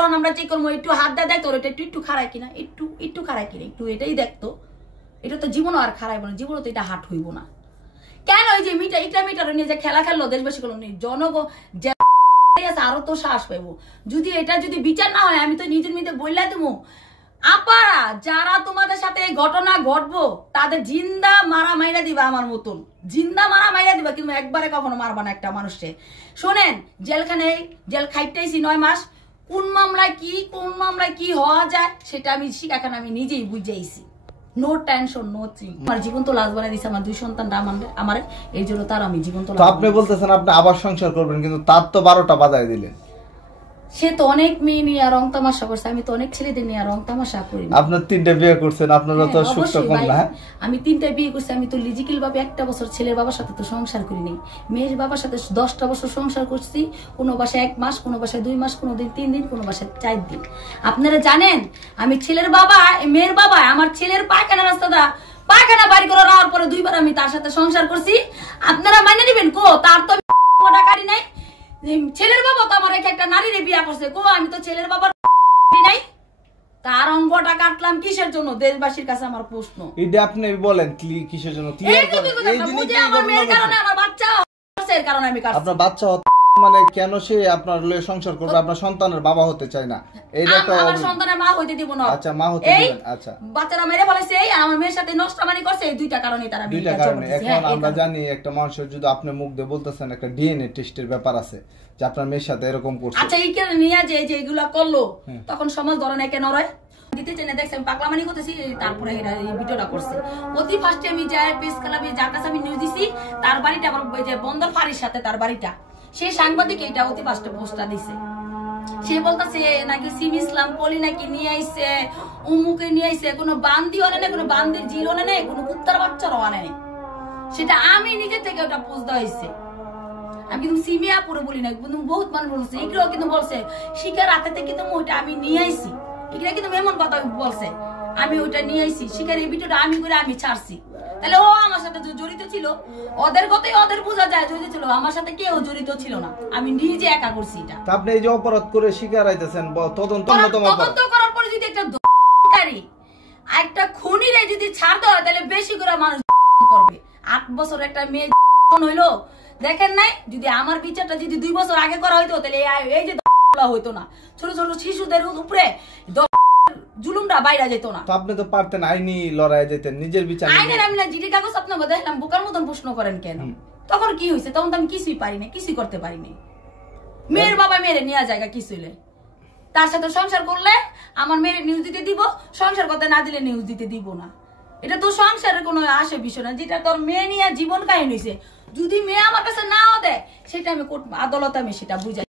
তখন আমরা চেক করবো, একটু হাত দেয় দেখ তোর এটা একটু খারাপ কিনা, একটু খারাপ কিনা, একটু এটাই দেখতো। এটা তো জীবনও আর খারাপ না, জীবনও তো এটা হাট হইব না। কেন ওই যে মিটার নিয়ে যে খেলা খেললো দেশবাসী গুলো জনগণ আরো তো শ্বাস পাইব। যদি এটা যদি বিচার না হয়, আমি তো নিজের মধ্যে বললে দেবো, আপারা যারা তোমাদের সাথে এই ঘটনা ঘটবো তাদের জিন্দা মারা মাইরা দিবা, আমার মতন জিন্দা মারা মাইরা দিবা, কিন্তু একবারে কখনো মারবা না একটা মানুষকে। শোনেন, জেল খাইতেছি 9 মাস, কোন মামলায় কি হওয়া যায় সেটা আমি শিখাখানে আমি নিজেই বুঝাইছি। নো টেনশন, নো চিন্তা। আমার জীবন তো লাশ বানাই দিছে আমার 2 সন্তানরা আমার, এই জন্য তার আমি জীবন তো। আপনি বলতেছেন আপনি আবার সংসার করবেন, কিন্তু তার তো 12টা বাজায় দিলেন। সে তো অনেক মেয়ে নিয়ে রং তামাশা করছে, আমি তো অনেক ছেলেদের নিয়ে রং তামাশা করি। আপনার 3টে বিয়ে করছেন, আপনারা তো সুখটা কম না। আমি 3টা বিয়ে করছি, আমি তো লিজিক্যাল ভাবে 1টা বছর ছেলের বাবার সাথে তো সংসার করি নাই, মেয়ের বাবার সাথে 10টা বছর সংসার করছি। কোনো বাসায় 1 মাস, কোনো বাসায় 2 মাস, কোনো দিন 3 দিন, কোনো বাসায় 4 দিন। আপনারা জানেন আমি ছেলের বাবা, মেয়ের বাবা, আমার ছেলের পায়খানা বাড়ি করে রাওয়ার পরে 2বার আমি তার সাথে সংসার করছি। আপনারা মানে নিবেন কো তার তো টাকারি নাই। ছেলের বাবা তো আমার একটা নারীর বিয়া করছে, কো আমি তো ছেলের বাবার নাই, তার অঙ্গটা কাটলাম কিসের জন্য? দেশবাসীর কাছে আমার প্রশ্ন। এটা আপনি বলেন কিসের জন্য ক্লিয়ার করেন। এই জিনিসটা আমার মেয়ের কারণে, আমার বাচ্চা এর কারণে আমি কাটছি। আপনার বাচ্চা মানে কেন সে আপনার লয়ে সংসার করবে? আপনার সন্তানের বাবা হতে চায় না, এইটা তো আমার সন্তানের মা হইতে দিব না। আচ্ছা, মা হতে দিবেন। আচ্ছা, বাচ্চারা মেরে ফেলেছে, আমার মেয়ের সাথে নষ্টামানি করছে, এই 2টা কারণে তারা বিয়ে করছে। 2টা কারণে। এখন আমরা জানি একটা মানুষের যদি আপনি মুখ দিয়ে বলতেছেন একটা ডিএনএ টেস্টের ব্যাপার আছে যে আপনার মেয়ের সাথে এরকম করছে। আচ্ছা, এই কেন নিয়ে যে এগুলা করলো, তখন সমাজ ধরনে কেন রয় দিতে চেনে দেখছেন পাগলামানি করতেছি, তারপরে এই ভিডিওটা করছে। অতি ফার্স্টে আমি যাই প্রেস ক্লাবে, যার কাছে আমি নিউজ দিছি, তার বাড়িটা আমার যে বন্দর ফাঁড়ির সাথে তার বাড়িটা, সেই সাংবাদিক এইটা অতি ফার্স্টে পোস্টটা দিছে। সে বলতেছে নাকি সিম ইসলাম পলি নাকি নিয়ে আইছে, উমুকে নিয়ে আইছে, কোনো বান্দিও আনে না, কোনো বান্দির জিল আনে না, কোনো কুত্তার বাচ্চারও আনে না। সেটা আমি নিজে থেকে ওটা পোস্ট দেওয়া হয়েছে। আমি কিন্তু সিমিয়া পুরো বলি না, কিন্তু বহুত মানুষ বলছে, এগুলো কিন্তু বলছে শিকার রাতে থেকে কিন্তু ওইটা আমি নিয়ে আইছি, এগুলা কিন্তু এমন কথা বলছে আমি ওইটা নিয়ে আইছি, শিকার এই ভিডিওটা আমি করে আমি ছাড়ছি। তাহলে ও আমার সাথে জড়িত ছিল, ওদের কথাই ওদের বোঝা যায় জড়িত ছিল, আমার সাথে কেউ জড়িত ছিল না, আমি নিজে একা করছি এটা। আপনি এই যে অপরাধ করে শিকার আইতেছেন, তদন্ত করার পরে যদি একটা খুনিরে যদি ছাড় দেওয়া হয়, তাহলে বেশি করে মানুষ করবে। 8 বছর একটা মেয়ে হইলো, দেখেন নাই? যদি আমার বিচারটা যদি 2 বছর আগে করা হইতো, তাহলে এই যে হইতো না, ছোট ছোট শিশুদের উপরে জুলুমটা বাইরে যেত না। তো আপনি তো পারতেন আইনি লড়াই যেতেন, নিজের বিচার। আইনের আমি না জিডির কাগজ আপনাকে দেখলাম, বোকার মতন প্রশ্ন করেন কেন? তখন কি হয়েছে? তখন তো আমি কিছুই পারি না, কিছুই করতে পারিনি। মেয়ের বাবা মেরে নিয়ে জায়গা কি ছিল, তার সাথে সংসার করলে আমার মেয়ের নিউজ দিতে দিব, সংসার করতে না দিলে নিউজ দিতে দিব না। এটা তো সংসারের কোনো আসে বিষয় না, যেটা তোর মেয়ে নিয়ে জীবন কাহিনী হয়েছে। যদি মেয়ে আমার কাছে নাও দেয়, সেটা আমি আদালতে আমি সেটা বুঝাই।